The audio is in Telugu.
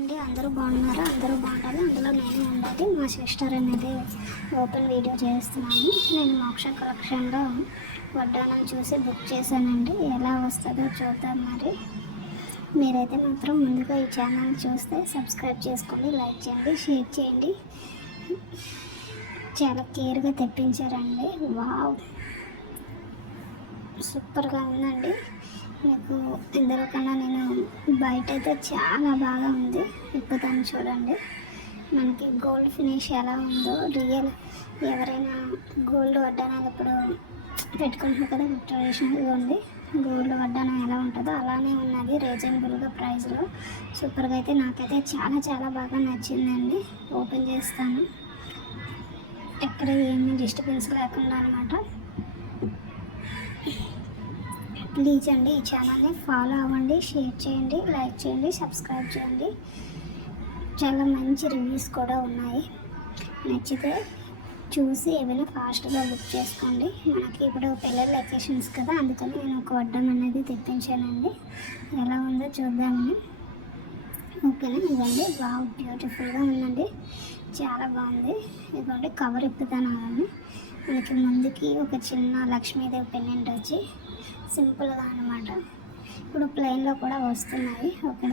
అండి అందరూ బాగున్నారు? అందరూ బాగుండాలి అందులో నేను ఉండాలి. మా సిస్టర్ అనేది ఓపెన్ వీడియో చేస్తున్నాను. నేను మోక్ష కలెక్షన్లో వడ్డానం చూసి బుక్ చేశానండి. ఎలా వస్తుందో చూద్దాం మరి. మీరైతే మాత్రం ముందుగా ఈ ఛానల్ చూస్తే సబ్స్క్రైబ్ చేసుకోండి లైక్ చేయండి షేర్ చేయండి. చాలా కేర్గా తెప్పించారండి. వావ్! సూపర్గా ఉందండి. మీకు ఇద్దరికన్నా నేను బయట అయితే చాలా బాగా ఉంది. ఎక్కుతాను చూడండి. మనకి గోల్డ్ ఫినిష్ ఎలా ఉందో రియల్ ఎవరైనా గోల్డ్ వడ్డానాలు ఇప్పుడు పెట్టుకుంటున్నారు కదా ట్రెడిషనల్గా ఉంది. గోల్డ్ వడ్డానం ఎలా ఉంటుందో అలానే ఉన్నది రీజనబుల్గా ప్రైస్లో. సూపర్గా అయితే నాకైతే చాలా చాలా బాగా నచ్చిందండి. ఓపెన్ చేస్తాను. ఎక్కడ ఏమీ డిస్టర్బెన్స్ లేకుండా అనమాట ప్లీజ్ అండి ఈ ఛానల్ని ఫాలో అవ్వండి షేర్ చేయండి లైక్ చేయండి సబ్స్క్రైబ్ చేయండి. చాలా మంచి రివ్యూస్ కూడా ఉన్నాయి. నచ్చితే చూసి ఏమైనా ఫాస్ట్గా బుక్ చేసుకోండి. మనకి ఇప్పుడు పిల్లల లొకేషన్స్ కదా అందుకని నేను ఒక వడ్డం అనేది తెప్పించానండి. ఎలా ఉందో చూద్దామని. ఓకేనా ఇవ్వండి బాగా బ్యూటిఫుల్గా ఉందండి. చాలా బాగుంది. ఇదిగోండి కవర్ ఇప్పుతాను అవన్నీ మనకి ముందుకి ఒక చిన్న లక్ష్మీదేవి పెన్నెంట్ వచ్చి సింపుల్గా అనమాట ఇప్పుడు ప్లెయిన్లో కూడా వస్తున్నాయి. ఓకే